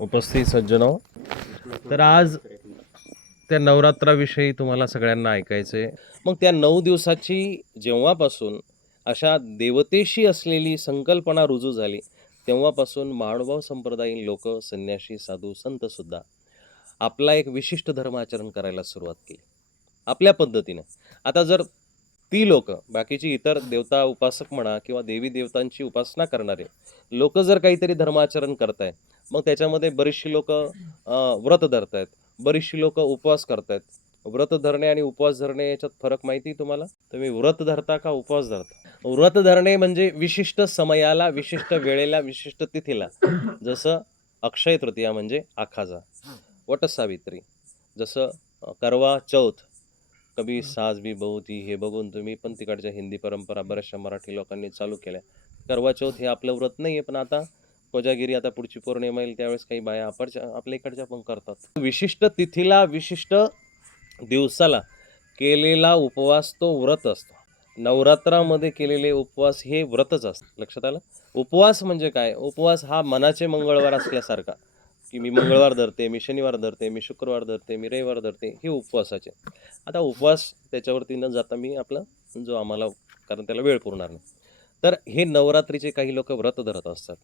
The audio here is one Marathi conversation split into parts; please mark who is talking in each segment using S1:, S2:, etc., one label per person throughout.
S1: उपस्थित सज्जनो. तर आज त्या नवरात्राविषयी तुम्हाला सगळ्यांना ऐकायचं आहे मग त्या नऊ दिवसाची जेव्हापासून अशा देवतेशी असलेली संकल्पना रुजू झाली तेव्हापासून महानुभाव संप्रदायीन लोक संन्याशी साधू संतसुद्धा आपला एक विशिष्ट धर्माचरण करायला सुरुवात केली. आपल्या पद्धतीनं. आता जर ती लोक बाकीची इतर देवता उपासक म्हणा किंवा देवी देवतांची उपासना करणारे लोक जर काहीतरी धर्माचरण करताय मग त्याच्यामध्ये बरीचशी लोक व्रत धरतायत. बरीचशी लोक उपवास करतायत. व्रत धरणे आणि उपवास धरणे याच्यात फरक माहिती तुम्हाला? तुम्ही व्रत धरता का उपवास धरता? व्रत धरणे म्हणजे विशिष्ट समयाला विशिष्ट वेळेला विशिष्ट तिथीला. जसं अक्षय तृतीया म्हणजे आखाजा. वटसावित्री जसं करवा चौथ. कभी साज बी बहुती हे बघून तुम्ही पण तिकडच्या हिंदी परंपरा बऱ्याचशा मराठी लोकांनी चालू केल्या. करवा चौथ हे आपलं व्रत नाही आहे पण आता कोजागिरी आता पुढची पौर्णिमा येईल त्यावेळेस काही बाया आपरच्या आपल्या इकडच्या पण करतात. विशिष्ट तिथीला विशिष्ट दिवसाला केलेला उपवास तो व्रत असतो. नवरात्रामध्ये केलेले उपवास हे व्रतच असतं. लक्षात आलं? उपवास म्हणजे काय? उपवास हा मनाचे मंगळवार असल्यासारखा. की मी मंगळवार धरते मी शनिवार धरते मी शुक्रवार धरते मी रविवार धरते हे उपवासाचे. आता उपवास त्याच्यावरती न जाता मी आपला जो आम्हाला कारण त्याला वेळ पुरणार नाही. तर हे नवरात्रीचे काही लोक व्रत धरत असतात.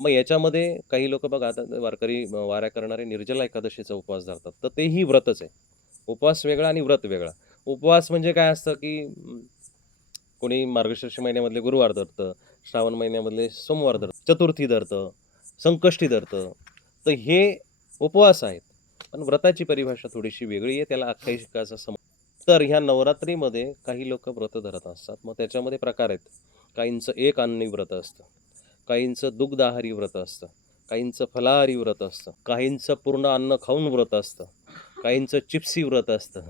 S1: मग याच्यामध्ये काही लोक बघा आता वारकरी वाऱ्या करणारे निर्जला एकादशीचा उपवास धरतात. तर तेही व्रतच आहे. उपवास वेगळा आणि व्रत वेगळा. उपवास म्हणजे काय असतं की कोणी मार्गशीर्ष महिन्यामधले गुरुवार धरतं श्रावण महिन्यामधले सोमवार धरतं चतुर्थी धरतं संकष्टी धरतं. तर हे उपवास आहेत. पण व्रताची परिभाषा थोडीशी वेगळी आहे. त्याला आख्यायिकाचा सम तर ह्या नवरात्रीमध्ये काही लोक व्रत धरत असतात. मग त्याच्यामध्ये प्रकार आहेत. काहींचं एक अन्नी व्रत असतं. काहींचं दुग्धाहारी व्रत असतं काहींचं फलाहारी व्रत असतं काहींचं पूर्ण अन्न खाऊन व्रत असतं काहींचं चिप्सी व्रत असतं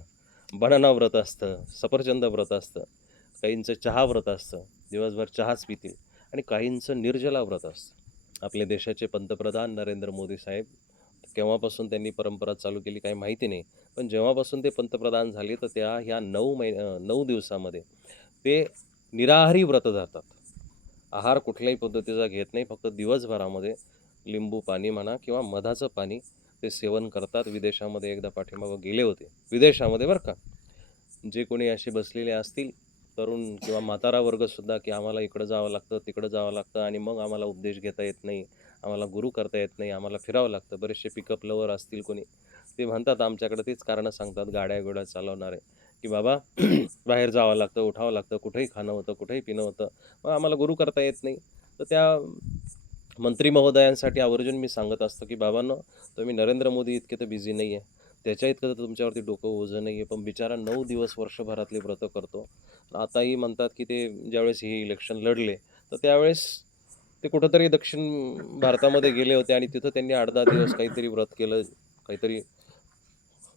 S1: बनाना व्रत असतं सफरचंद व्रत असतं काहींचं चहा व्रत असतं दिवसभर चहाच पितील आणि काहींचं निर्जला व्रत असतं. आपले देशाचे पंतप्रधान नरेंद्र मोदी साहेब केव्हापासून त्यांनी परंपरा चालू केली काही माहिती नाही पण जेव्हापासून ते पंतप्रधान झाले तर त्या ह्या नऊ मै नऊ दिवसामध्ये ते निराहारी व्रत धरतात आहार कुठल्याही पद्धतीचा घेत नाही. फक्त दिवसभरामध्ये लिंबू पाणी म्हणा किंवा मधाचं पाणी ते सेवन करतात. विदेशामध्ये एकदा पाठीमागं गेले होते. विदेशामध्ये बरं का. जे कोणी असे बसलेले असतील तरुण किंवा म्हातारा वर्गसुद्धा की आम्हाला इकडं जावं लागतं तिकडं जावं लागतं आणि मग आम्हाला उपदेश घेता येत नाही. आम्हाला गुरु करता येत नाही. आम्हाला फिरावं लागतं. बरेचसे पिकअप लवर असतील कोणी. ते म्हणतात आमच्याकडे तीच कारणं सांगतात. गाड्या गोड्या चालवणारे. की बाबा बाहेर जावं लागतं उठावं लागतं कुठेही खाणं होतं कुठेही पिणं होतं. मग आम्हाला गुरु करता येत नाही. तर त्या मंत्री महोदयांसाठी आवर्जून मी सांगत असतो की बाबांनो तुम्ही नरेंद्र मोदी इतके तर बिझी नाही आहे त्याच्या इतकं तर तुमच्यावरती डोकं ओझं नाही आहे पण बिचारा नऊ दिवस वर्षभरातले व्रत करतो. आताही म्हणतात की ते ज्यावेळेस हे इलेक्शन लढले तर त्यावेळेस ते कुठंतरी दक्षिण भारतामध्ये गेले होते आणि तिथं त्यांनी आठ दहा दिवस काहीतरी व्रत केलं काहीतरी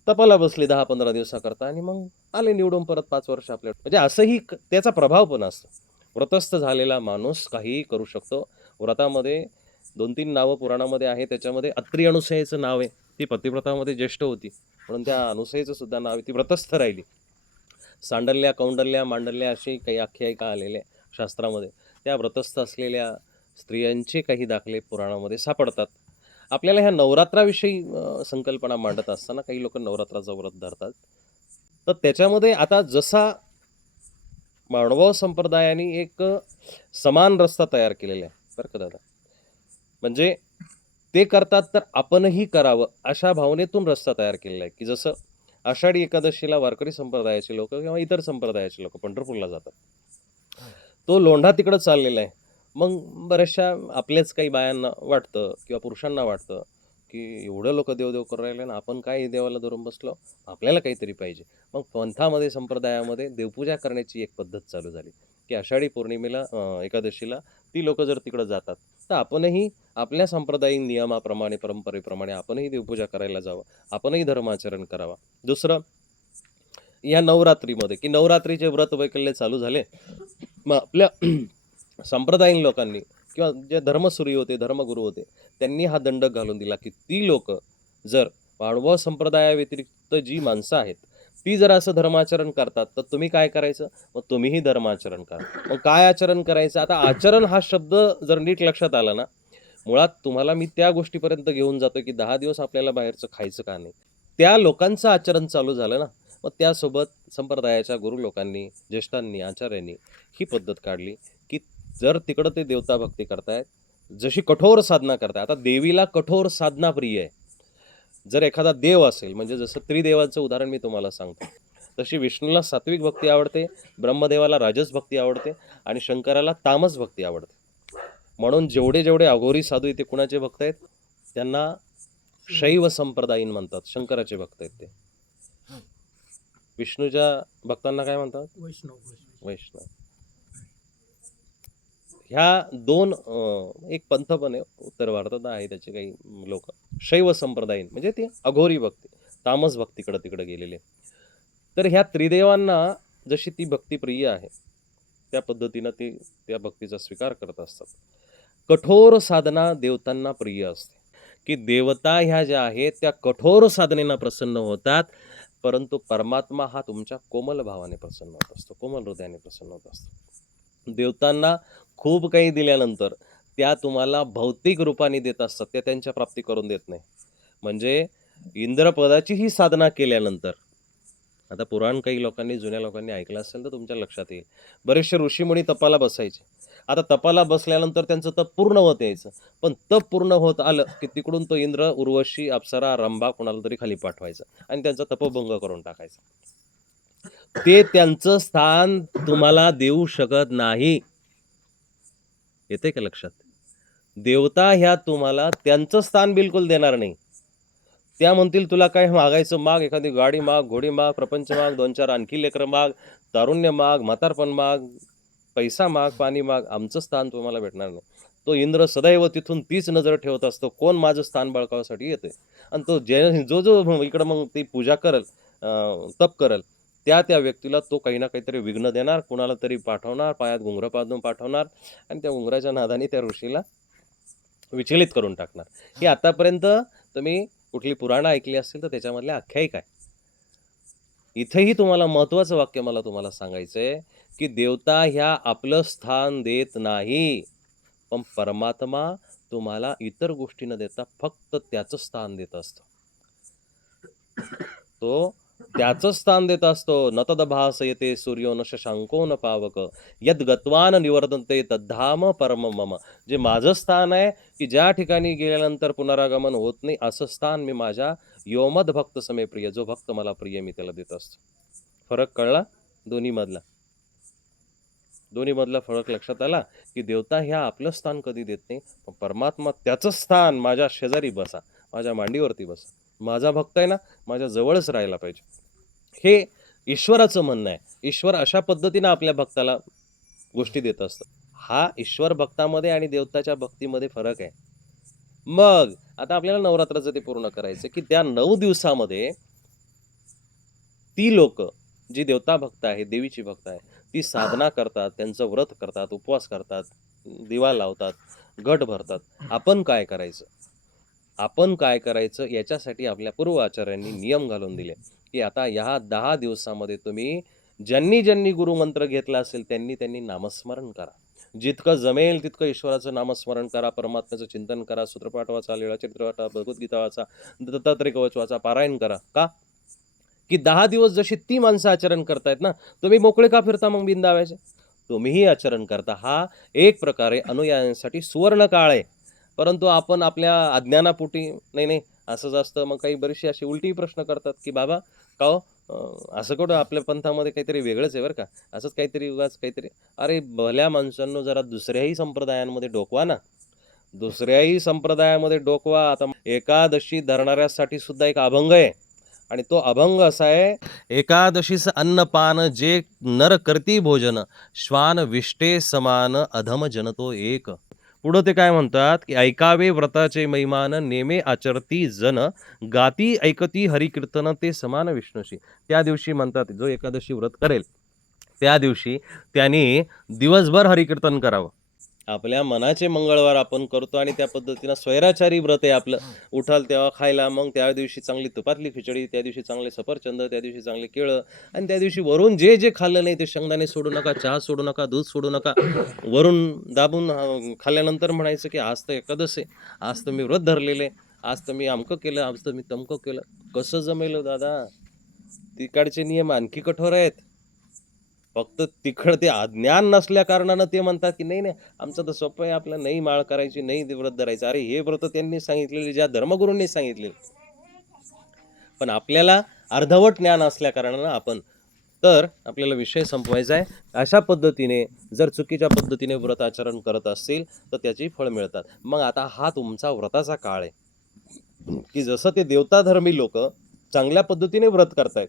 S1: तपाला बसले दहा पंधरा दिवसाकरता आणि मग आले निवडून परत पाच वर्ष आपल्या म्हणजे असंही क- त्याचा प्रभाव पण असतो. व्रतस्थ झालेला माणूस काहीही करू शकतो. व्रतामध्ये दोन तीन नावं पुराणामध्ये आहे त्याच्यामध्ये अत्री अनुसयेचं नाव आहे. ती पतिव्रतामध्ये ज्येष्ठ होती. म्हणून त्या अनुसयेचं सुद्धा नाव आहे. ती व्रतस्थ राहिली. सांडल्या कौंडल्या मांडल्या अशी काही आख्यायिका आलेल्या शास्त्रामध्ये त्या व्रतस्थ असलेल्या स्त्रियांचे काही दाखले पुराणामध्ये सापडतात. आपल्याला ह्या नवरात्राविषयी संकल्पना मांडत असताना काही लोक नवरात्राचं व्रत धरतात. तर त्याच्यामध्ये आता जसा माणवाव संप्रदायाने एक समान रस्ता तयार केलेला आहे. बरं का दादा? म्हणजे ते करतात तर आपणही करावं अशा भावनेतून रस्ता तयार केलेला आहे. की जसं आषाढी एकादशीला वारकरी संप्रदायाचे लोक किंवा इतर संप्रदायाचे लोक पंढरपूरला जातात. तो लोंढा तिकडं चाललेला आहे. मग बऱ्याचशा आपल्याच काही बायांना वाटतं किंवा पुरुषांना वाटतं की एवढं लोक देवदेव करू राहिले ना आपण काय देवाला धरून बसलो? आपल्याला काहीतरी पाहिजे. मग पंथामध्ये संप्रदायामध्ये देवपूजा करण्याची एक पद्धत चालू झाली की आषाढी पौर्णिमेला एकादशीला ती लोक जर तिकडं जातात तर आपणही आपल्या सांप्रदायिक नियमाप्रमाणे परंपरेप्रमाणे आपणही देवपूजा करायला जावं. आपणही धर्माचरण करावा. दुसरं या नवरात्रीमध्ये की नवरात्रीचे व्रत वैकल्य चालू झाले मग आपल्या संप्रदायीन लोकांनी किंवा जे धर्मसुरी होते धर्मगुरू होते त्यांनी हा दंड घालून दिला की ती लोक जर मानव संप्रदायाव्यतिरिक्त जी माणसं आहेत ती जर असं धर्माचरण करतात तर तुम्ही काय करायचं? मग तुम्हीही धर्माचरण करा. मग काय आचरण करायचं? आता आचरण हा शब्द जर नीट लक्षात आला ना मुळात तुम्हाला मी त्या गोष्टीपर्यंत घेऊन जातो की दहा दिवस आपल्याला बाहेरचं खायचं का नाही. त्या लोकांचं आचरण चालू झालं ना मग त्यासोबत संप्रदायाच्या गुरु लोकांनी ज्येष्ठांनी आचार्यांनी ही पद्धत काढली की जर तिकडं ते देवता भक्ती करतायत जशी कठोर साधना करताय आता देवीला कठोर साधना प्रिय आहे. जर एखादा देव असेल म्हणजे जसं त्रिदेवाचं उदाहरण मी तुम्हाला सांगतो तशी विष्णूला सात्विक भक्ती आवडते ब्रह्मदेवाला राजस भक्ती आवडते आणि शंकराला तामस भक्ती आवडते. म्हणून जेवढे जेवढे अघोरी साधू इथे कुणाचे भक्त आहेत त्यांना शैव संप्रदायीन म्हणतात शंकराचे भक्त आहेत ते. विष्णूच्या भक्तांना काय म्हणतात?
S2: वैष्णव वैष्णव.
S1: ह्या दोन एक पंथ पण आहे उत्तर भारतात आहे त्याचे काही लोक. शैव संप्रदायीन म्हणजे ते अघोरी भक्ती तामस भक्तीकडं तिकडे गेलेले तर ह्या त्रिदेवांना जशी ती भक्ती प्रिय आहे त्या पद्धतीनं ते त्या भक्तीचा स्वीकार करत असतात. कठोर साधना देवतांना प्रिय असते. की देवता ह्या ज्या आहेत त्या कठोर साधनेनं प्रसन्न होतात परंतु परमात्मा हा तुमच्या कोमल भावाने प्रसन्न होत असतो कोमल हृदयाने प्रसन्न होत असतो. देवतांना खूप काही दिल्यानंतर त्या तुम्हाला भौतिक रूपाने देत असतात त्या त्यांच्या प्राप्ती करून देत नाही. म्हणजे इंद्रपदाची ही साधना केल्यानंतर आता पुराण काही लोकांनी जुन्या लोकांनी ऐकलं असेल तर तुमच्या लक्षात येईल. बरेचसे ऋषीमुनी तपाला बसायचे. आता तपाला बसल्यानंतर त्यांचं तप पूर्ण होत यायचं. पण तप पूर्ण होत आलं की तिकडून तो इंद्र उर्वशी अप्सरा रंभा कोणाला तरी खाली पाठवायचा आणि त्यांचा तपभंग करून टाकायचा. ते त्यांचं स्थान तुम्हाला देऊ शकत नाही. येते का लक्षात? देवता ह्या तुम्हाला त्यांचं स्थान बिलकुल देणार नाही. त्या म्हणतील तुला काय मागायचं माग? एखादी गाडी माग घोडी माग प्रपंच माग दोन चार आणखी लेकरं माग तारुण्य माग म्हातारपण माग पैसा माग पाणी माग आमचं स्थान तुम्हाला भेटणार नाही. तो इंद्र सदैव तिथून तीच नजर ठेवत असतो कोण माझं स्थान बळकावासाठी येते आणि तो जे जो जो इकडं मग ती पूजा करल तप करल त्या त्या व्यक्तीला तो काही ना काहीतरी विघ्न देणार कुणाला तरी पाठवणार पायात घुंगरं पाडून पाठवणार आणि त्या घुंगराच्या नादाने त्या ऋषीला विचलित करून टाकणार. ही आतापर्यंत तुम्ही कुठली पुराणं ऐकली असतील तर त्याच्यामधल्या आख्यायिका आहे इथेही तुम्हाला महत्वाचं वाक्य मला तुम्हाला सांगायचं आहे की देवता ह्या आपलं स्थान देत नाही पण परमात्मा तुम्हाला इतर गोष्टी न देता फक्त त्याचं स्थान देत असतो. तो त्याचं स्थान देत असतो. न तदभास येते सूर्यो न शशांको न पावक. यद गत्वान निवर्तनते तद्धाम परम मम. जे माझं स्थान आहे की ज्या ठिकाणी गेल्यानंतर पुनरागमन होत नाही असं स्थान मी माझ्या योमद भक्त समे प्रिय जो भक्त मला प्रिय मी त्याला देत असतो. फरक कळला? दोन्ही मधला दोन्ही मधला फरक लक्षात आला की देवता ह्या आपलं स्थान कधी देत नाही पण परमात्मा त्याचं स्थान माझ्या शेजारी बसा माझ्या मांडीवरती बसा. माझा भक्त आहे ना माझ्या जवळच राहायला पाहिजे. हे ईश्वराचं म्हणणं आहे. ईश्वर अशा पद्धतीनं आपल्या भक्ताला गोष्टी देत असतं. हा ईश्वर भक्तामध्ये आणि देवताच्या भक्तीमध्ये फरक आहे. मग आता आपल्याला नवरात्राचं ते पूर्ण करायचं की त्या नऊ दिवसामध्ये ती लोक जी देवता भक्त आहे देवीची भक्त आहे ती साधना करतात त्यांचं व्रत करतात उपवास करतात दिवा लावतात घट भरतात. आपण काय करायचं? आपण काय करायचं? याच्यासाठी आपल्या पूर्व आचार्यांनी नियम घालून दिले. की आता ह्या दहा दिवसामध्ये तुम्ही ज्यांनी ज्यांनी गुरुमंत्र घेतला असेल त्यांनी त्यांनी नामस्मरण करा. जितकं जमेल तितकं ईश्वराचं नामस्मरण करा परमात्म्याचं चिंतन करा सूत्रपाठ वाचा लीळा चरित्र वाचा भगवद्गीता वाचा दत्तात्रय कवच वाचा पारायण करा. का? की दहा दिवस जशी ती माणसं आचरण करतायत ना तुम्ही मोकळे का फिरता मग बिंदाव्याचे तुम्हीही आचरण करता. हा एक प्रकारे अनुयायांसाठी सुवर्ण काळ आहे. परंतु आपण आपल्या अज्ञानापोटी नाही नाही असंच जास्त मग काही बरीचशी अशी उलटी प्रश्न करतात की बाबा का हो? असं कुठं? आपल्या पंथामध्ये काहीतरी वेगळंच आहे बरं का. असंच काहीतरी उगाच काहीतरी. अरे भल्या माणसांनो जरा दुसऱ्याही संप्रदायांमध्ये डोकवा ना. दुसऱ्याही संप्रदायामध्ये डोकवा. आता एकादशी धरणाऱ्यासाठी सुद्धा एक अभंग आहे. आणि तो अभंग असा आहे एकादशीस अन्नपान जे नर करती भोजन श्वान विष्टे समान अधम जनतो एक. पुढं ते काय म्हणतात की ऐकावे व्रताचे मैमान नेमे आचरती जन गाती ऐकती हरिकीर्तन ते समान विष्णूशी. त्या दिवशी म्हणतात जो एकादशी व्रत करेल त्या दिवशी त्यांनी दिवसभर हरिकीर्तन करावं. आपल्या मनाचे मंगळवार आपण करतो आणि त्या पद्धतीनं स्वैराचारी व्रत आहे आपलं. उठाल तेव्हा खायला मग त्या दिवशी चांगली तुपातली खिचडी त्या दिवशी चांगले सफरचंद त्या दिवशी चांगले केळं आणि त्या दिवशी वरून जे जे खाल्लं नाही ते शेंगदाणे सोडू नका चहा सोडू नका दूध सोडू नका. वरून दाबून खाल्ल्यानंतर म्हणायचं की आज तर एकादश आहे. आज तर मी व्रत धरलेले आज तर मी अमकं केलं आज तर मी तमकं केलं. कसं जमेल हो दादा? तिकडचे नियम आणखी कठोर आहेत. फक्त तिकडं ते अज्ञान नसल्या कारणानं ते म्हणतात की नाही नाही आमचं तर सोपं आहे आपलं नाही माळ करायची नाही व्रत धरायचं. अरे हे व्रत त्यांनी सांगितलेले ज्या धर्मगुरूंनी सांगितले पण आपल्याला अर्धवट ज्ञान असल्या कारणानं आपण तर आपल्याला विषय संपवायचा आहे. अशा पद्धतीने जर चुकीच्या पद्धतीने व्रत आचरण करत असतील तर त्याची फळ मिळतात. मग आता हा तुमचा व्रताचा काळ आहे. की जसं ते देवताधर्मी लोक चांगल्या पद्धतीने व्रत करतायत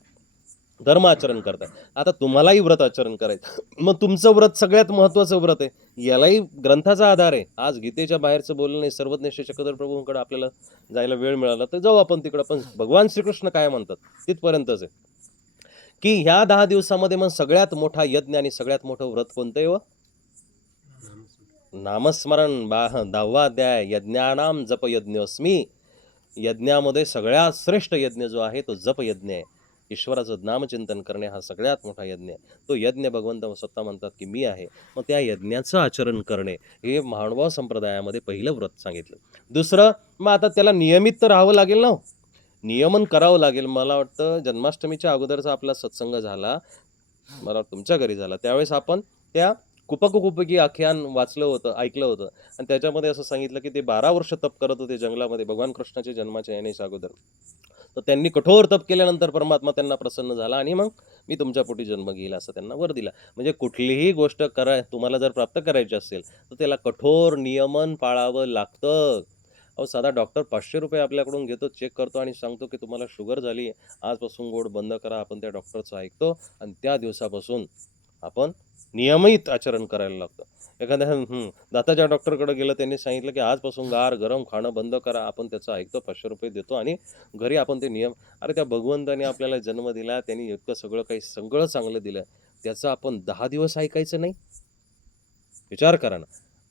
S1: धर्म आचरण करताय. आता तुम्हालाही व्रत आचरण करायचं. मग तुमचं व्रत सगळ्यात महत्वाचं व्रत आहे. यालाही ग्रंथाचा आधार आहे. आज गीतेच्या बाहेरचं बोलणं नाही. सर्वज्ञ चक्रधर प्रभूंकडे आपल्याला जायला वेळ मिळाला तर जाऊ आपण तिकडं. पण भगवान श्रीकृष्ण काय म्हणतात? तिथपर्यंतच आहे. की ह्या दहा दिवसामध्ये मग सगळ्यात मोठा यज्ञ आणि सगळ्यात मोठं व्रत कोणतं आहे हो? व नामस्मरण. बा दहावा अध्याय. यज्ञानाम जप यज्ञोस्मी यज्ञामध्ये सगळ्यात श्रेष्ठ यज्ञ जो आहे तो जप यज्ञ आहे. ईश्वराचं नामचिंतन करणे हा सगळ्यात मोठा यज्ञ आहे. तो यज्ञ भगवंत स्वतः म्हणतात की मी आहे. मग त्या यज्ञाचं आचरण करणे हे महानुभाव संप्रदायामध्ये पहिलं व्रत सांगितलं. दुसरं मग आता त्याला नियमित तर राहावं लागेल ना हो? नियमन करावं लागेल. मला वाटतं जन्माष्टमीच्या अगोदरचा आपला सत्संग झाला मला वाटतं तुमच्या घरी झाला. त्यावेळेस आपण त्या कुपकुपकी आख्यान वाचलं होतं ऐकलं होतं. आणि त्याच्यामध्ये असं सांगितलं की ते बारा वर्ष तप करत होते जंगलामध्ये भगवान कृष्णाच्या जन्माच्या येण्याच्या अगोदर. तर त्यांनी कठोर तप केल्यानंतर परमात्मा त्यांना प्रसन्न झाला आणि मग मी तुमच्या पोटी जन्म घेईल असं त्यांना वर दिला. म्हणजे कुठलीही गोष्ट करा तुम्हाला जर प्राप्त करायची असेल तर त्याला कठोर नियमन पाळावं लागतं. अहो साधा डॉक्टर पाचशे रुपये आपल्याकडून घेतो चेक करतो आणि सांगतो की तुम्हाला शुगर झाली आजपासून गोड बंद करा आपण त्या डॉक्टरचं ऐकतो आणि त्या दिवसापासून आपण नियमित आचरण करायला लागतं. एखाद्या दाताच्या डॉक्टरकडे गेलं त्यांनी सांगितलं की आजपासून गार गरम खाणं बंद करा आपण त्याचं ऐकतो पाचशे रुपये देतो आणि घरी आपण ते नियम अरे त्या भगवंताने आपल्याला जन्म दिला त्यांनी इतकं सगळं काही सगळं चांगलं दिलं त्याचं आपण दहा दिवस ऐकायचं नाही? विचार करा ना.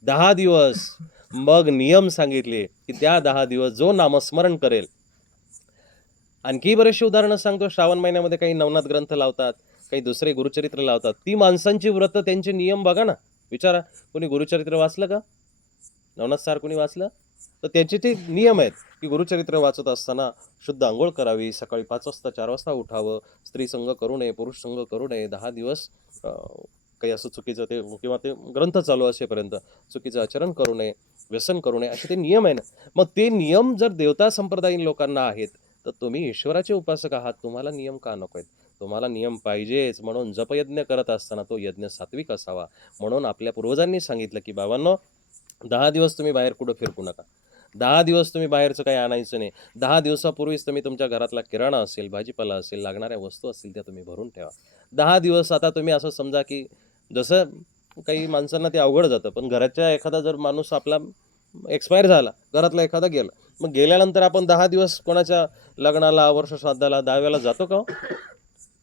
S1: दहा दिवस. मग नियम सांगितले की त्या दहा दिवस जो नामस्मरण करेल. आणखी बरेचसे उदाहरणं सांगतो. श्रावण महिन्यामध्ये काही नवनाथ ग्रंथ लावतात. काही दुसरे गुरुचरित्र लावतात. ती माणसांची व्रत त्यांचे नियम बघा ना. विचारा कोणी गुरुचरित्र वाचलं का? नवनाथ सार कोणी वाचलं? तर त्यांचे ते नियम आहेत की गुरुचरित्र वाचत असताना शुद्ध आंघोळ करावी सकाळी पाच वाजता चार वाजता उठावं स्त्री संघ करू नये पुरुष संघ करू नये दहा दिवस काही असं चुकीचं ते किंवा ते ग्रंथ चालू असेपर्यंत चुकीचं आचरण करू नये व्यसन करू नये असे ते नियम आहे ना. मग ते नियम जर देवता संप्रदायीन लोकांना आहेत तर तुम्ही ईश्वराचे उपासक आहात तुम्हाला नियम का नको आहेत तुम्हाला नियम पाहिजेच. म्हणून जपयज्ञ करत असताना तो यज्ञ सात्विक असावा. म्हणून आपल्या पूर्वजांनी सांगितलं की बाबांनो दहा दिवस तुम्ही बाहेर कुठं फिरकू नका. दहा दिवस तुम्ही बाहेरचं काही आणायचं नाही. दहा दिवसापूर्वीच तुम्ही तुमच्या घरातला किराणा असेल भाजीपाला असेल लागणाऱ्या वस्तू असतील त्या तुम्ही भरून ठेवा. दहा दिवस आता तुम्ही असं समजा की जसं काही माणसांना ते अवघड जातं पण घराच्या एखादा जर माणूस आपला एक्सपायर झाला घरातला एखादा गेला मग गेल्यानंतर आपण दहा दिवस कोणाच्या लग्नाला वर्ष श्राद्धाला दहाव्याला जातो का हो?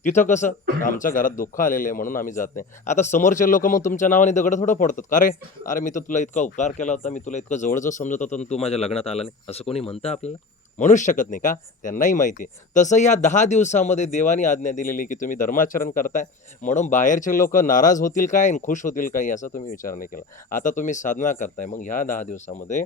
S1: तिथं कसं आमच्या घरात दुःख आलेलं आहे म्हणून आम्ही जात नाही. आता समोरचे लोक मग तुमच्या नावाने दगड थोडं फोडतात. का रे? अरे मी तर तुला इतका उपकार केला होता मी तुला इतकं जवळचं समजत होतं आणि तू माझ्या लग्नात आला नाही. असं कोणी म्हणतं आपल्याला? म्हणूच शकत नाही का? त्यांनाही माहिती आहे. तसं या दहा दिवसामध्ये देवानी आज्ञा दिलेली की तुम्ही धर्माचरण करताय. म्हणून बाहेरचे लोक नाराज होतील काय आणि खुश होतील काय याचा तुम्ही विचार नाही केला. आता तुम्ही साधना करताय. मग ह्या दहा दिवसामध्ये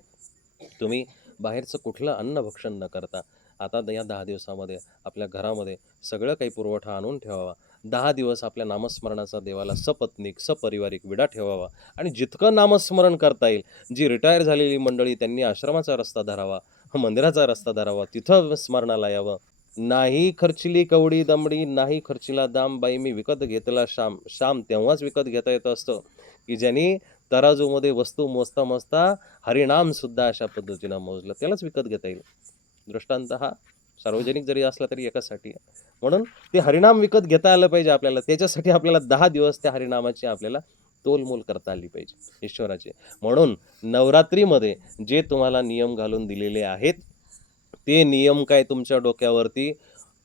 S1: तुम्ही बाहेरचं कुठलं अन्न भक्षण न करता आता द- या दहा दिवसामध्ये आपल्या घरामध्ये सगळं काही पुरवठा आणून ठेवावा. दहा दिवस आपल्या नामस्मरणाचा देवाला सपत्निक सपरिवारिक विडा ठेवावा आणि जितकं नामस्मरण करता येईल जी रिटायर झालेली मंडळी त्यांनी आश्रमाचा रस्ता धरावा मंदिराचा रस्ता धरावा तिथं स्मरणाला यावं. नाही खर्चिली कवडी दमडी नाही खर्चिला दाम बाई मी विकत घेतला श्याम श्याम तेव्हाच विकत घेता येत असतं. की ज्यांनी तराजूमध्ये वस्तू मोजता मोजता हरिणामसुद्धा अशा पद्धतीनं मोजलं त्यालाच विकत घेता येईल. दृष्टांत हा सार्वजनिक जरी असला तरी एकासाठी. म्हणून ते हरिनाम विकत घेता आलं पाहिजे आपल्याला. त्याच्यासाठी आपल्याला दहा दिवस त्या हरिनामाची आपल्याला तोलमोल करता आली पाहिजे ईश्वराचे. म्हणून नवरात्रीमध्ये जे तुम्हाला नियम घालून दिलेले आहेत ते नियम काय तुमच्या डोक्यावरती?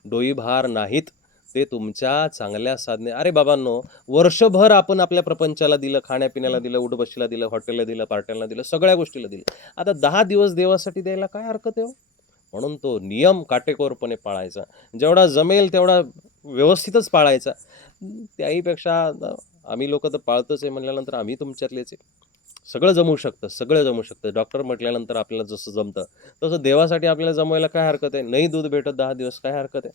S1: डोईभार नाहीत. ते तुमच्या चांगल्या साधने अरे बाबांनो वर्षभर आपण आपल्या प्रपंचाला दिलं खाण्यापिण्याला दिलं उठबशीला दिलं हॉटेलला दिलं पार्ट्याला दिलं सगळ्या गोष्टीला दिलं. आता दहा दिवस देवासाठी द्यायला काय हरकत आहे हो? म्हणून तो नियम काटेकोरपणे पाळायचा. जेवढा जमेल तेवढा व्यवस्थितच पाळायचा. त्याहीपेक्षा आम्ही लोक तर पाळतोच आहे म्हणल्यानंतर आम्ही तुमच्यातलेच आहे. सगळं जमू शकतं सगळं जमू शकतं. डॉक्टर म्हटल्यानंतर आपल्याला जसं जमतं तसं देवासाठी आपल्याला जमवायला काय हरकत आहे? नाही दूध भेटत दहा दिवस काय हरकत आहे?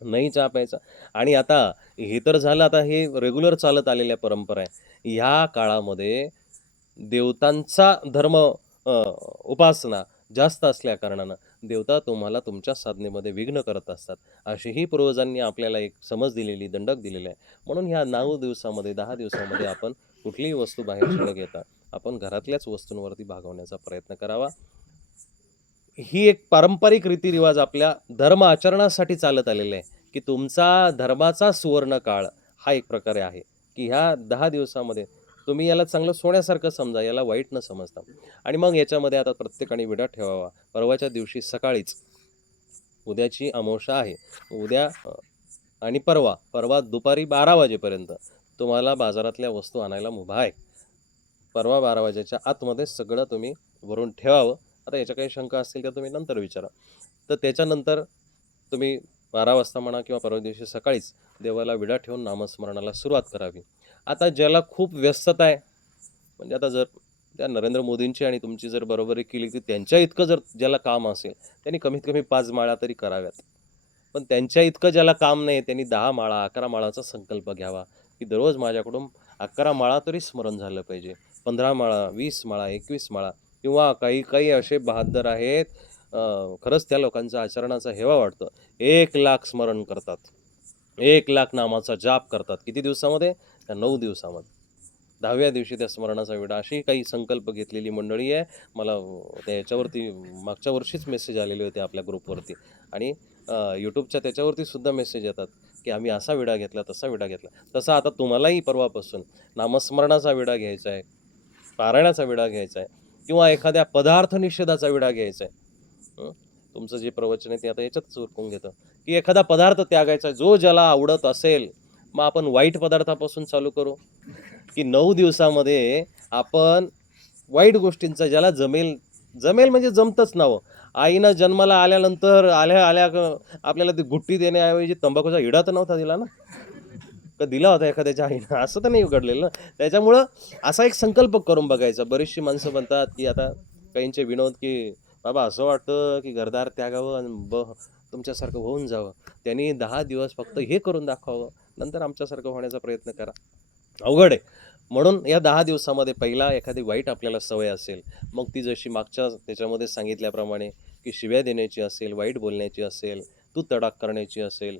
S1: नाही चहा प्यायचा. आणि आता हे तर झालं आता हे रेग्युलर चालत आलेल्या परंपरा आहे. ह्या काळामध्ये देवतांचा धर्म उपासना जास्त असल्या कारणानं देवता तुम्हाला तुमच्या साधनेमध्ये विघ्न करत असतात. अशीही पूर्वजांनी आपल्याला एक समज दिलेली दंडक दिलेली आहे. म्हणून ह्या नऊ दिवसामध्ये दहा दिवसामध्ये आपण कुठलीही वस्तू बाहेर न घेता आपण घरातल्याच वस्तूंवरती भागवण्याचा प्रयत्न करावा. ही एक पारंपरिक रीतिरिवाज आपल्या धर्म आचरणासाठी चालत आलेला आहे की तुमचा धर्माचा सुवर्ण काळ हा एक प्रकारे आहे. की ह्या दहा दिवसामध्ये तुम्ही याला चांगलं सोन्यासारखं समजा याला वाईट न समजता. आणि मग याच्यामध्ये आता प्रत्येकाने विडा ठेवावा. परवाच्या दिवशी सकाळीच उद्याची अमावस्या आहे. उद्या आणि परवा परवा दुपारी बारा वाजेपर्यंत तुम्हाला बाजारातल्या वस्तू आणायला मुभा आहे. परवा बारा वाजेच्या आतमध्ये सगळं तुम्ही भरून ठेवावं. आता याच्या काही शंका असतील त्या तुम्ही नंतर विचारा. तर त्याच्यानंतर तुम्ही बारा वाजता म्हणा किंवा परवा दिवशी सकाळीच देवाला विडा ठेवून नामस्मरणाला सुरुवात करावी. आता ज्याला खूप व्यस्तता आहे म्हणजे आता जर त्या नरेंद्र मोदींची आणि तुमची जर बरोबरी केली तर त्यांच्या इतकं जर ज्याला काम असेल त्यांनी कमीत कमी पाच माळा तरी कराव्यात. पण त्यांच्या इतकं ज्याला काम नाही त्यांनी दहा माळा अकरा माळाचा संकल्प घ्यावा की दररोज माझ्याकडून अकरा माळा तरी स्मरण झालं पाहिजे. पंधरा माळा वीस माळा एकवीस माळा किंवा काही काही असे बहादर आहेत खरंच त्या लोकांचा आचरणाचा हेवा वाटतं. एक लाख स्मरण करतात. एक लाख नामाचा जाप करतात. किती दिवसामध्ये? त्या नऊ दिवसामध्ये? दहाव्या दिवशी त्या स्मरणाचा विडा अशी काही संकल्प घेतलेली मंडळी आहे. मला त्या याच्यावरती मागच्या वर्षीच मेसेज आलेले होते आपल्या ग्रुपवरती आणि यूट्यूबच्या त्याच्यावरती सुद्धा मेसेज येतात की आम्ही असा विडा घेतला तसा विडा घेतला. तसा आता तुम्हालाही परवापासून नामस्मरणाचा विडा घ्यायचा आहे पारायणाचा विडा घ्यायचा आहे किंवा एखाद्या पदार्थ निषेधाचा विडा घ्यायचा आहे. तुमचं जे प्रवचन आहे ते आता याच्यातच उरकून घेतं. की एखादा पदार्थ त्यागायचा आहे जो ज्याला आवडत असेल मग आपण वाईट पदार्थापासून चालू करू. की नऊ दिवसामध्ये आपण वाईट गोष्टींचा ज्याला जमेल जमेल म्हणजे जमतच नावं हो. आईनं जन्माला आल्यानंतर आल्या आल्या क- आपल्याला ती गुट्टी देण्याऐवजी तंबाखूचा हिडा तर नव्हता दिला ना. का दिला होता एखाद्याच्या आईनं? असं तर नाही घडलेलं ना. त्याच्यामुळं असा एक संकल्प करून बघायचा. बरीचशी माणसं म्हणतात की आता काहींचे विनोद की बाबा असं वाटतं की घरदार त्यागावं आणि ब तुमच्यासारखं होऊन जावं. त्यांनी दहा दिवस फक्त हे करून दाखवावं. नंतर आमच्यासारखं होण्याचा प्रयत्न करा. अवघड आहे. म्हणून या दहा दिवसामध्ये पहिला एखादी वाईट आपल्याला सवय असेल मग ती जशी मागच्या त्याच्यामध्ये सांगितल्याप्रमाणे की शिव्या देण्याची असेल वाईट बोलण्याची असेल तू तडाक करण्याची असेल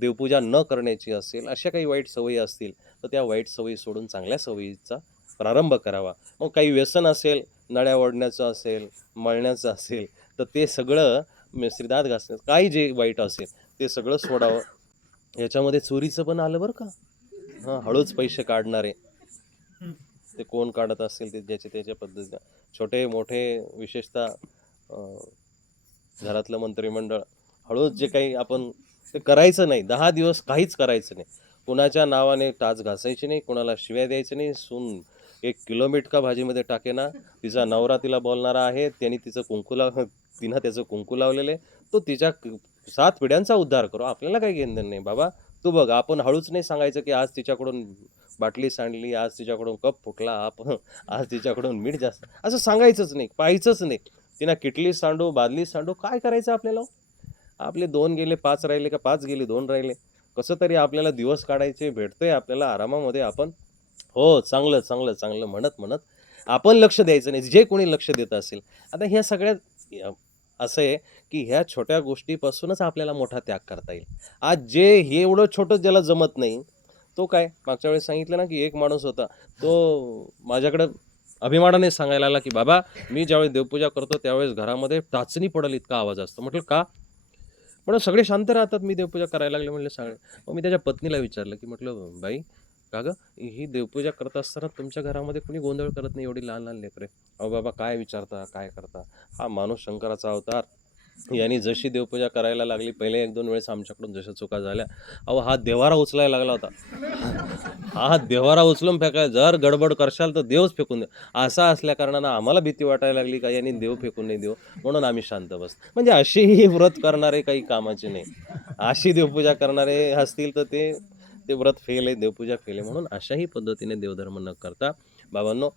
S1: देवपूजा न करण्याची असेल अशा काही वाईट सवयी असतील तर त्या वाईट सवयी सोडून चांगल्या सवयीचा प्रारंभ करावा. मग काही व्यसन असेल नळ्या ओढण्याचं असेल मळण्याचं असेल तर ते सगळं मिश्रिदात घासण्याचं काही जे वाईट असेल ते सगळं सोडावं. याच्यामध्ये चोरीचं पण आलं बरं का? हां हळूच पैसे काढणारे. ते कोण काढत असेल ते ज्याच्या त्याच्या पद्धतीनं. छोटे मोठे विशेषतः घरातलं मंत्रिमंडळ हळूच जे काही आपण ते करायचं नाही. दहा दिवस काहीच करायचं नाही. कुणाच्या नावाने टाच घासायची नाही कुणाला शिव्या द्यायचं नाही. सून एक किलोमीटर का भाजीमध्ये टाकेना तिचा नवरा तिला बोलणारा आहे त्यांनी तिचं कुंकू लाव तिनं त्याचं कुंकू लावलेलं आहे. तो तिच्या सात पिढ्यांचा उद्धार करू. आपल्याला काही घेणं नाही. बाबा तू बघ आपण हळूच नाही सांगायचं की आज तिच्याकडून बाटली सांडली आज तिच्याकडून कप फुटला आपण आज तिच्याकडून मीठ जास्त. असं सांगायचंच नाही पाहायचंच नाही. तिनं किटली सांडू बादली सांडू काय करायचं आपल्याला हो? आपले दोन गेले पाच राहिले का पाच गेले दोन राहिले. कसं तरी आपल्याला दिवस काढायचे भेटतंय आपल्याला आरामामध्ये आपण. हो चांगलं चांगलं चांगलं म्हणत म्हणत आपण लक्ष द्यायचं नाही. जे कोणी लक्ष देत असेल. आता ह्या सगळ्यात असं आहे की ह्या छोट्या गोष्टीपासूनच आपल्याला मोठा त्याग करता येईल. आज जे हे एवढं छोटं ज्याला जमत नाही तो काय? मागच्या वेळेस सांगितलं ना की एक माणूस होता तो माझ्याकडं अभिमानाने सांगायला आला की बाबा मी ज्यावेळेस देवपूजा करतो त्यावेळेस घरामध्ये टाचणी पडल इतका आवाज असतो. म्हटलं का? म्हणून सगळे शांत राहतात मी देवपूजा करायला लागले. म्हटलं सगळे. मग मी त्याच्या पत्नीला विचारलं की म्हटलं बाई का गं? ही देवपूजा करत असताना तुमच्या घरामध्ये कुणी गोंधळ करत नाही एवढी लहान लहान लेकरे? अहो बाबा काय विचारता काय करता? हा माणूस शंकराचा अवतार. यांनी जशी देवपूजा करायला लागली पहिले एक दोन वेळेस आमच्याकडून जशा चुका झाल्या. अहो हा देवारा उचलायला लागला होता. हा देवारा उचलून फेकाय जर गडबड करशाल तर देवच फेकून दे असा असल्या कारणानं आम्हाला भीती वाटायला लागली का यांनी देव फेकून नाही देव म्हणून आम्ही शांत बस. म्हणजे अशीही व्रत करणारे काही कामाचे नाही. अशी देवपूजा करणारे असतील तर ते ते व्रत फेल आहे देवपूजा फेल आहे म्हणून अशाही पद्धतीने देवधर्म न करता बाबांनो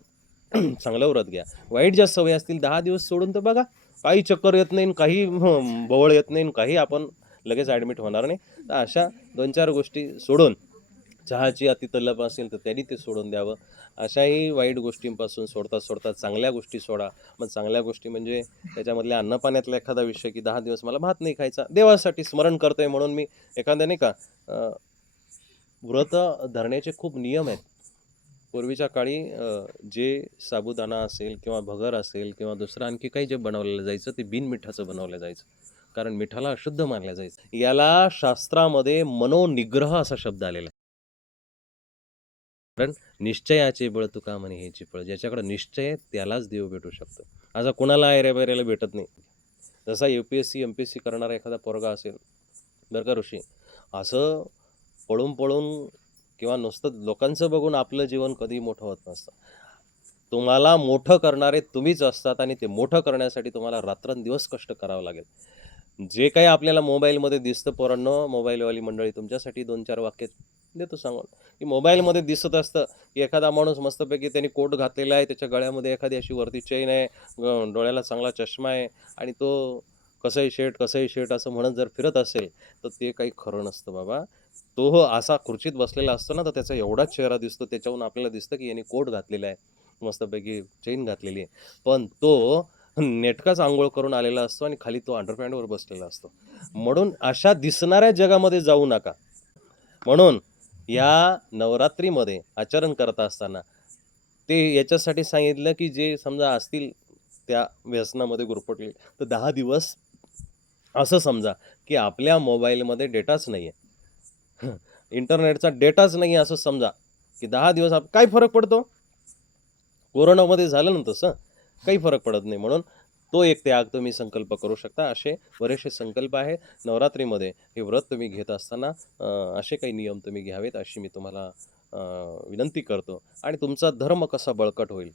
S1: चांगलं व्रत घ्या. वाईट ज्या सवय असतील दहा दिवस सोडून तर बघा काही चक्कर येत नाही काही बवळ येत नाही काही आपण लगेच ॲडमिट होणार नाही. तर अशा दोन चार गोष्टी सोडून चहाची अति तल्लप असेल तर त्यांनी ते सोडून द्यावं. अशाही वाईट गोष्टींपासून सोडता सोडता चांगल्या गोष्टी सोडा. मग चांगल्या गोष्टी म्हणजे त्याच्यामधल्या अन्नपाण्यातला एखादा विषय की दहा दिवस मला भात नाही खायचा देवासाठी स्मरण करतोय म्हणून मी एखाद्या नाही का व्रत धरण्याचे खूप नियम आहेत. पूर्वीच्या काळी जे साबुदाणा असेल किंवा भगर असेल किंवा दुसरं आणखी काही जे बनवलेलं जायचं ते बिन मिठाचं बनवलं जायचं. कारण मिठाला अशुद्ध मानलं जायचं. याला शास्त्रामध्ये मनोनिग्रह असा शब्द आलेला आहे. कारण निश्चयाचे बळ तुका म्हणे ह्याची चिपळ ज्याच्याकडे निश्चय आहे त्यालाच देव भेटू शकतो. असा कोणाला आयऱ्या भेटत नाही. जसा U P S C M P S C करणारा एखादा पोरगा असेल बरं का ऋषी असं पळून पळून किंवा नुसतं लोकांचं बघून आपलं जीवन कधी मोठं होत नसतं. तुम्हाला मोठं करणारे तुम्हीच असतात आणि ते मोठं करण्यासाठी तुम्हाला रात्रंदिवस कष्ट करावं लागेल. जे काही आपल्याला मोबाईलमध्ये दिसतं पोरांनो मोबाईलवाली मंडळी तुमच्यासाठी दोन चार वाक्य देतो सांगून. की मोबाईलमध्ये दिसत असतं की एखादा माणूस मस्तपैकी त्यांनी कोट घातलेला आहे त्याच्या गळ्यामध्ये एखादी अशी वरती चैन आहे ग- डोळ्याला चांगला चष्मा आहे आणि तो कसंही शेट कसंही शेट असं म्हणत जर फिरत असेल तर ते काही खरं नसतं बाबा. तो हो असा खुर्चीत बसलेला असतो ना तर त्याचा एवढाच चेहरा दिसतो त्याच्याहून आपल्याला दिसतं की यांनी कोट घातलेला आहे मस्तपैकी चेन घातलेली आहे. पण तो नेटकाच आंघोळ करून आलेला असतो आणि खाली तो अंडरपॅन्डवर बसलेला असतो. म्हणून अशा दिसणाऱ्या जगामध्ये जाऊ नका. म्हणून या नवरात्रीमध्ये आचरण करत असताना ते याच्यासाठी सांगितलं की जे समजा असतील त्या व्यसनामध्ये गुरफटले तर दहा दिवस असं समजा की आपल्या मोबाईलमध्ये डेटाच नाही आहे इंटरनेटचा डेटाच नाही आहे असं समजा की दहा दिवस आप काय फरक पडतो? कोरोनामध्ये झालं ना तसं काही फरक पडत नाही. म्हणून तो एक त्याग तुम्ही संकल्प करू शकता. असे बरेचसे संकल्प आहे. नवरात्रीमध्ये हे व्रत तुम्ही घेत असताना असे काही नियम तुम्ही घ्यावेत अशी मी तुम्हाला विनंती करतो. आणि तुमचा धर्म कसा बळकट होईल?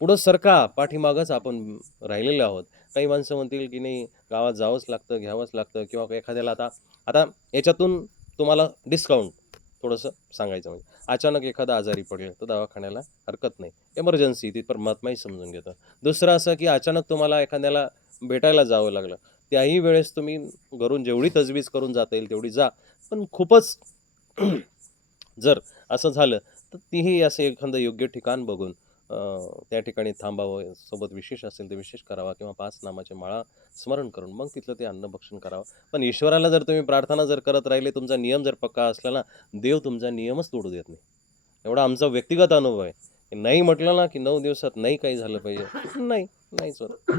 S1: पुढं सरका पाठीमागच आपण राहिलेलो आहोत. काही माणसं म्हणतील की नाही गावात जावंच लागतं घ्यावंच लागतं किंवा एखाद्याला आता आता याच्यातून तुम्हाला डिस्काउंट थोडंसं सांगायचं म्हणजे. अचानक एखादा आजारी पडेल तर दवाखान्याला हरकत नाही. एमर्जन्सी ती परमात्माही समजून घेतं. दुसरं असं की अचानक तुम्हाला एखाद्याला भेटायला जावं लागलं. त्याही वेळेस तुम्ही घरून जेवढी तजवीज करून जाता येईल तेवढी जा. पण खूपच जर असं झालं तर तीही असं एखादं योग्य ठिकाण बघून त्या ठिकाणी थांबावं सोबत विशेष असेल तर विशेष करावा किंवा पाच नामाचे माळा स्मरण करून मग तिथलं ते अन्नभक्षण करावं. पण ईश्वराला जर तुम्ही प्रार्थना जर करत राहिले तुमचा नियम जर पक्का असला ना देव तुमचा नियमच तोडू देत नाही. एवढा आमचा व्यक्तिगत अनुभव आहे. की नाही म्हटलं ना की नऊ दिवसात नाही काही झालं पाहिजे. नाही नाहीच होत.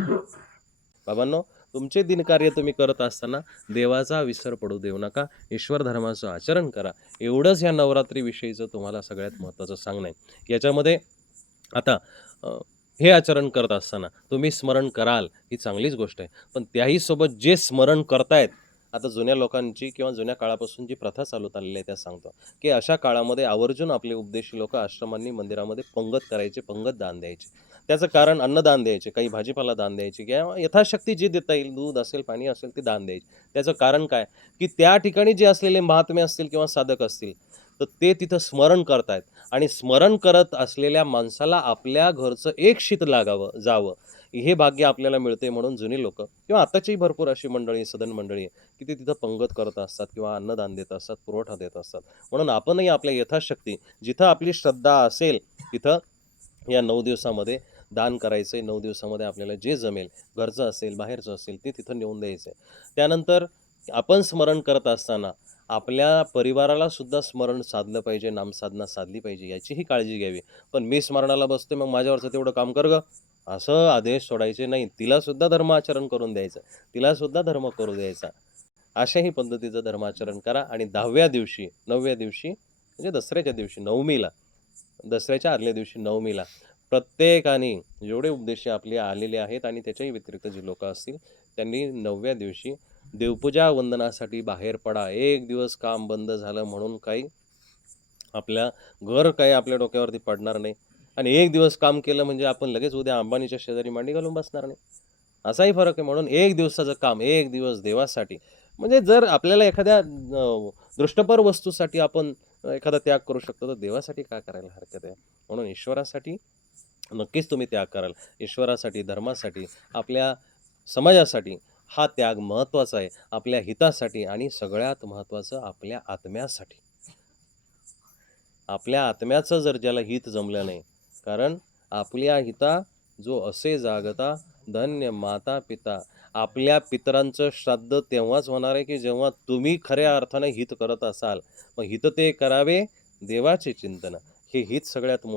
S1: बाबांनो तुमचे दिनकार्य तुम्ही करत असताना देवाचा विसर पडू देऊ नका. ईश्वर धर्माचं आचरण करा. एवढंच या नवरात्रीविषयीचं तुम्हाला सगळ्यात महत्त्वाचं सांगणं आहे. याच्यामध्ये आता हे आचरण करत असताना तुम्ही स्मरण कराल ही चांगलीच गोष्ट आहे. पण त्याही सोबत जे स्मरण करतायत आता जुन्या लोकांची किंवा जुन्या काळापासून जी प्रथा चालत आलेली आहे त्या सांगतो. की अशा काळामध्ये आवर्जून आपले उपदेशी लोक आश्रमांनी मंदिरामध्ये पंगत करायचे पंगत दान द्यायचे. त्याचं कारण अन्नदान द्यायचे काही भाजीपाला दान द्यायचे किंवा यथाशक्ती जे देता येईल दूध असेल पाणी असेल ते दान द्यायचे. त्याचं कारण काय? की त्या ठिकाणी जे असलेले महात्मे असतील किंवा साधक असतील तर ते तिथं स्मरण करतायत. आणि स्मरण करत असलेल्या माणसाला आपल्या घरचं एक शीत लागावं जावं. हे भाग्य आपल्याला मिळते म्हणून जुनी लोक किंवा आताचीही भरपूर अशी मंडळी सदन मंडळी आहे की ते तिथं पंगत करत असतात किंवा अन्नदान देत असतात पुरवठा देत असतात. म्हणून आपणही आपल्या यथाशक्ती जिथं आपली श्रद्धा असेल तिथं या नऊ दिवसामध्ये दान करायचं आहे नऊ दिवसामध्ये आपल्याला जे जमेल घरचं असेल बाहेरचं असेल ते तिथं नेऊन द्यायचं आहे त्यानंतर आपण स्मरण करत असताना आपल्या परिवाराला सुद्धा स्मरण साधलं पाहिजे नामसाधना साधली पाहिजे याचीही काळजी घ्यावी. पण मी स्मरणाला बसते मग माझ्यावरचं तेवढं काम कर ग. असं आदेश सोडायचे नाही. तिला सुद्धा धर्माचरण करून द्यायचं. तिला सुद्धा धर्म करू द्यायचा. अशाही पद्धतीचं धर्माचरण करा आणि दहाव्या दिवशी नवव्या दिवशी म्हणजे दसऱ्याच्या दिवशी नवमीला दसऱ्याच्या आदल्या दिवशी नवमीला प्रत्येकाने जेवढे उपदेश आपले आलेले आहेत आणि त्याच्याही व्यतिरिक्त जी लोक असतील त्यांनी नवव्या दिवशी देवपूजा वंदनासाठी बाहेर पडा. एक दिवस काम बंद झालं म्हणून काही आपल्या घर काही आपल्या डोक्यावरती पडणार नाही. आणि एक दिवस काम केलं म्हणजे आपण लगेच उद्या अंबानीच्या शेजारी मांडी घालून बसणार नाही. असाही फरक आहे म्हणून एक दिवसाचं काम एक दिवस देवासाठी. म्हणजे जर आपल्याला एखाद्या दृष्टपर वस्तूसाठी आपण एखादा त्याग करू शकतो तर देवासाठी काय करायला हरकत आहे? म्हणून ईश्वरासाठी नक्कीच तुम्ही त्याग कराल. ईश्वरासाठी धर्मासाठी आपल्या समाजासाठी. हा त्याग महत्त्वाचा आहे आपल्या हितासाठी आणि सगळ्यात महत्त्वाचं आपल्या आत्म्यासाठी. आपल्या आत्म्याचं जर ज्याला हित जमलं नाही कारण आपल्या हिता जो असे जागता धन्य माता पिता आपल्या पितरांचं श्राद्ध तेव्हाच होणार आहे की जेव्हा तुम्ही खऱ्या अर्थाने हित करत असाल. मग हित ते करावे देवाचे चिंतन. हे हित सगळ्यात